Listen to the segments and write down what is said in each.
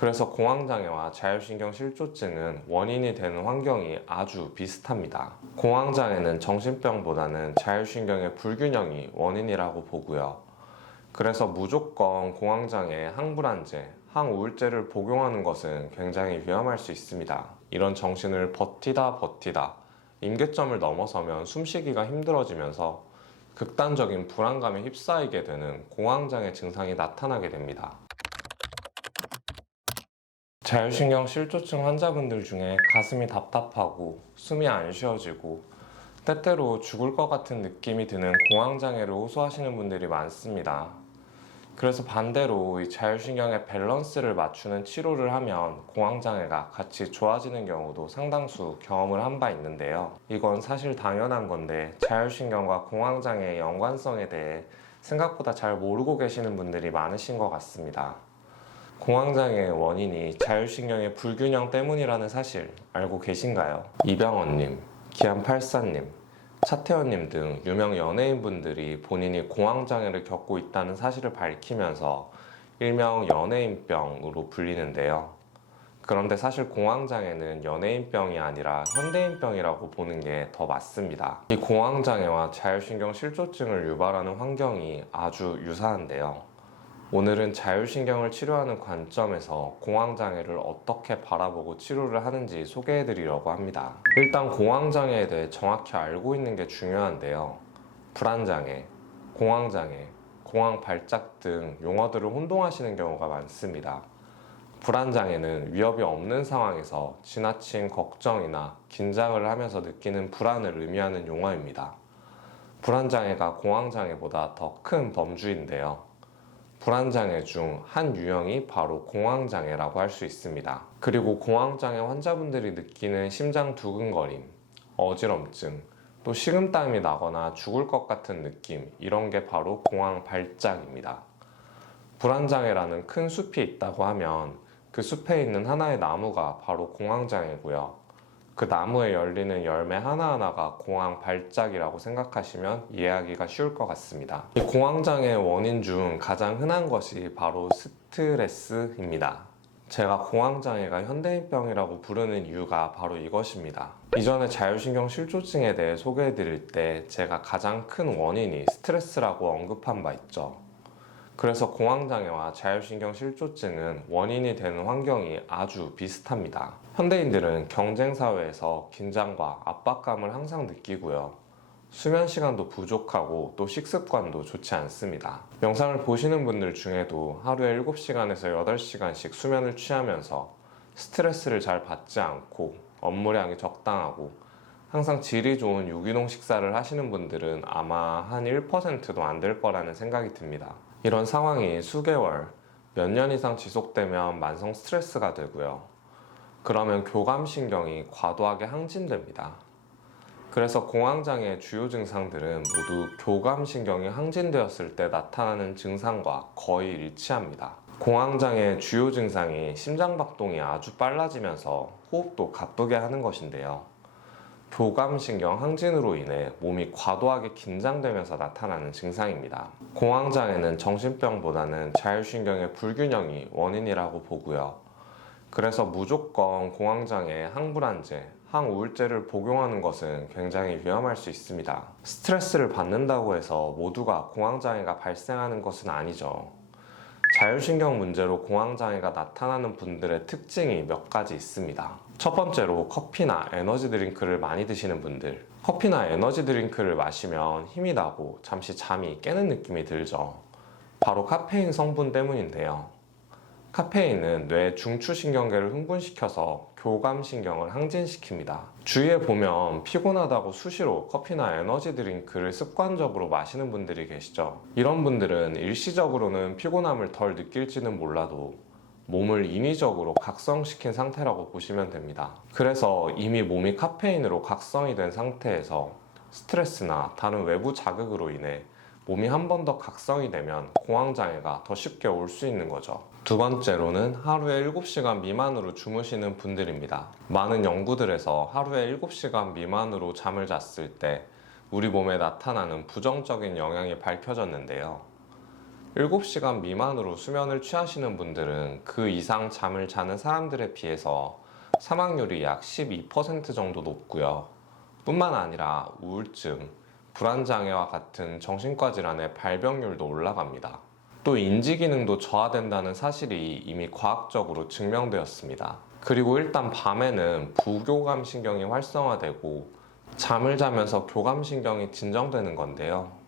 그래서 공황장애와 자율신경 실조증은 원인이 되는 환경이 아주 비슷합니다. 공황장애는 정신병보다는 자율신경의 불균형이 원인이라고 보고요. 그래서 무조건 공황장애에 항불안제, 항우울제를 복용하는 것은 굉장히 위험할 수 있습니다. 이런 정신을 버티다 임계점을 넘어서면 숨쉬기가 힘들어지면서 극단적인 불안감에 휩싸이게 되는 공황장애 증상이 나타나게 됩니다. 자율신경 실조증 환자분들 중에 가슴이 답답하고 숨이 안 쉬어지고 때때로 죽을 것 같은 느낌이 드는 공황장애를 호소하시는 분들이 많습니다. 그래서 반대로 이 자율신경의 밸런스를 맞추는 치료를 하면 공황장애가 같이 좋아지는 경우도 상당수 경험을 한 바 있는데요. 이건 사실 당연한 건데 자율신경과 공황장애의 연관성에 대해 생각보다 잘 모르고 계시는 분들이 많으신 것 같습니다. 공황장애의 원인이 자율신경의 불균형 때문이라는 사실 알고 계신가요? 이병헌님, 기안84님, 차태현님 등 유명 연예인분들이 본인이 공황장애를 겪고 있다는 사실을 밝히면서 일명 연예인병으로 불리는데요. 그런데 사실 공황장애는 연예인병이 아니라 현대인병이라고 보는 게 더 맞습니다. 이 공황장애와 자율신경 실조증을 유발하는 환경이 아주 유사한데요. 오늘은 자율신경을 치료하는 관점에서 공황장애를 어떻게 바라보고 치료를 하는지 소개해 드리려고 합니다. 일단 공황장애에 대해 정확히 알고 있는 게 중요한데요. 불안장애, 공황장애, 공황발작 등 용어들을 혼동하시는 경우가 많습니다. 불안장애는 위협이 없는 상황에서 지나친 걱정이나 긴장을 하면서 느끼는 불안을 의미하는 용어입니다. 불안장애가 공황장애보다 더 큰 범주인데요. 불안장애 중 한 유형이 바로 공황장애라고 할 수 있습니다. 그리고 공황장애 환자분들이 느끼는 심장 두근거림, 어지럼증, 또 식은땀이 나거나 죽을 것 같은 느낌, 이런 게 바로 공황발작입니다. 불안장애라는 큰 숲이 있다고 하면 그 숲에 있는 하나의 나무가 바로 공황장애고요. 그 나무에 열리는 열매 하나하나가 공황발작이라고 생각하시면 이해하기가 쉬울 것 같습니다. 이 공황장애의 원인 중 가장 흔한 것이 바로 스트레스입니다. 제가 공황장애가 현대인병이라고 부르는 이유가 바로 이것입니다. 이전에 자율신경 실조증에 대해 소개해 드릴 때 제가 가장 큰 원인이 스트레스라고 언급한 바 있죠. 그래서 공황장애와 자율신경 실조증은 원인이 되는 환경이 아주 비슷합니다. 현대인들은 경쟁사회에서 긴장과 압박감을 항상 느끼고요. 수면 시간도 부족하고 또 식습관도 좋지 않습니다. 영상을 보시는 분들 중에도 하루에 7시간에서 8시간씩 수면을 취하면서 스트레스를 잘 받지 않고 업무량이 적당하고 항상 질이 좋은 유기농 식사를 하시는 분들은 아마 한 1%도 안 될 거라는 생각이 듭니다. 이런 상황이 수개월, 몇 년 이상 지속되면 만성 스트레스가 되고요. 그러면 교감신경이 과도하게 항진됩니다. 그래서 공황장애의 주요 증상들은 모두 교감신경이 항진되었을 때 나타나는 증상과 거의 일치합니다. 공황장애의 주요 증상이 심장박동이 아주 빨라지면서 호흡도 가쁘게 하는 것인데요. 교감신경 항진으로 인해 몸이 과도하게 긴장되면서 나타나는 증상입니다. 공황장애는 정신병보다는 자율신경의 불균형이 원인이라고 보고요. 그래서 무조건 공황장애에 항불안제, 항우울제를 복용하는 것은 굉장히 위험할 수 있습니다. 스트레스를 받는다고 해서 모두가 공황장애가 발생하는 것은 아니죠. 자율신경 문제로 공황장애가 나타나는 분들의 특징이 몇 가지 있습니다. 첫 번째로 커피나 에너지 드링크를 많이 드시는 분들. 커피나 에너지 드링크를 마시면 힘이 나고 잠시 잠이 깨는 느낌이 들죠. 바로 카페인 성분 때문인데요. 카페인은 뇌 중추신경계를 흥분시켜서 교감신경을 항진시킵니다. 주위에 보면 피곤하다고 수시로 커피나 에너지 드링크를 습관적으로 마시는 분들이 계시죠. 이런 분들은 일시적으로는 피곤함을 덜 느낄지는 몰라도 몸을 인위적으로 각성시킨 상태라고 보시면 됩니다. 그래서 이미 몸이 카페인으로 각성이 된 상태에서 스트레스나 다른 외부 자극으로 인해 몸이 한 번 더 각성이 되면 공황장애가 더 쉽게 올 수 있는 거죠. 두 번째로는 하루에 7시간 미만으로 주무시는 분들입니다. 많은 연구들에서 하루에 7시간 미만으로 잠을 잤을 때 우리 몸에 나타나는 부정적인 영향이 밝혀졌는데요. 7시간 미만으로 수면을 취하시는 분들은 그 이상 잠을 자는 사람들에 비해서 사망률이 약 12% 정도 높고요. 뿐만 아니라 우울증, 불안장애와 같은 정신과 질환의 발병률도 올라갑니다. 또 인지 기능도 저하된다는 사실이 이미 과학적으로 증명되었습니다. 그리고 일단 밤에는 부교감 신경이 활성화되고 잠을 자면서 교감 신경이 진정되는 건데요.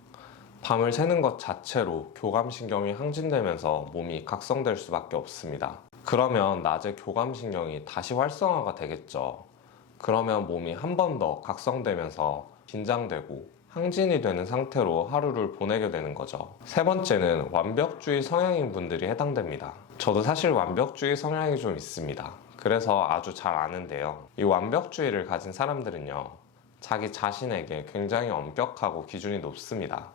밤을 새는 것 자체로 교감 신경이 항진되면서 몸이 각성될 수밖에 없습니다. 그러면 낮에 교감 신경이 다시 활성화가 되겠죠. 그러면 몸이 한 번 더 각성되면서 긴장되고 항진이 되는 상태로 하루를 보내게 되는 거죠. 세 번째는 완벽주의 성향인 분들이 해당됩니다. 저도 사실 완벽주의 성향이 좀 있습니다. 그래서 아주 잘 아는데요. 이 완벽주의를 가진 사람들은요, 자기 자신에게 굉장히 엄격하고 기준이 높습니다.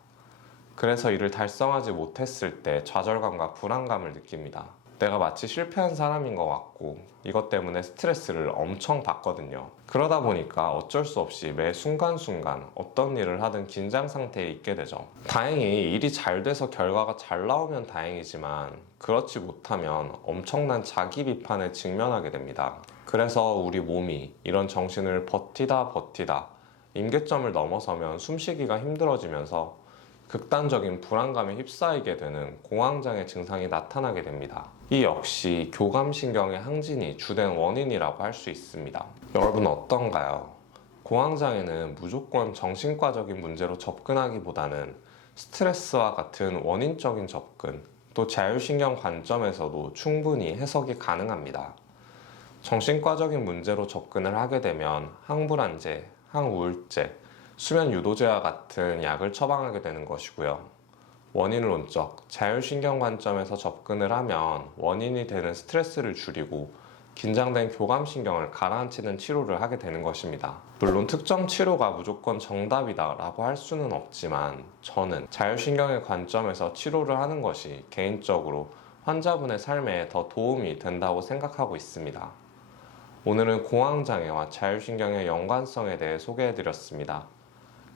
그래서 이를 달성하지 못했을 때 좌절감과 불안감을 느낍니다. 내가 마치 실패한 사람인 것 같고 이것 때문에 스트레스를 엄청 받거든요. 그러다 보니까 어쩔 수 없이 매 순간순간 어떤 일을 하든 긴장 상태에 있게 되죠. 다행히 일이 잘 돼서 결과가 잘 나오면 다행이지만 그렇지 못하면 엄청난 자기 비판에 직면하게 됩니다. 그래서 우리 몸이 이런 정신을 버티다 임계점을 넘어서면 숨쉬기가 힘들어지면서 극단적인 불안감에 휩싸이게 되는 공황장애 증상이 나타나게 됩니다. 이 역시 교감신경의 항진이 주된 원인이라고 할 수 있습니다. 여러분 어떤가요? 공황장애는 무조건 정신과적인 문제로 접근하기보다는 스트레스와 같은 원인적인 접근, 또 자율신경 관점에서도 충분히 해석이 가능합니다. 정신과적인 문제로 접근을 하게 되면 항불안제, 항우울제, 수면 유도제와 같은 약을 처방하게 되는 것이고요. 원인론적, 자율신경 관점에서 접근을 하면 원인이 되는 스트레스를 줄이고 긴장된 교감신경을 가라앉히는 치료를 하게 되는 것입니다. 물론 특정 치료가 무조건 정답이다라고 할 수는 없지만 저는 자율신경의 관점에서 치료를 하는 것이 개인적으로 환자분의 삶에 더 도움이 된다고 생각하고 있습니다. 오늘은 공황장애와 자율신경의 연관성에 대해 소개해드렸습니다.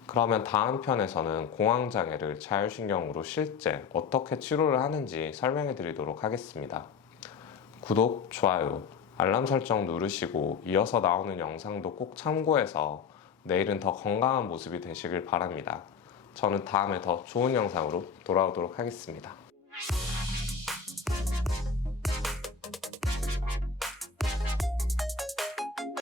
그러면 다음 편에서는 공황장애를 자율신경으로 실제 어떻게 치료를 하는지 설명해 드리도록 하겠습니다. 구독, 좋아요, 알람 설정 누르시고 이어서 나오는 영상도 꼭 참고해서 내일은 더 건강한 모습이 되시길 바랍니다. 저는 다음에 더 좋은 영상으로 돌아오도록 하겠습니다.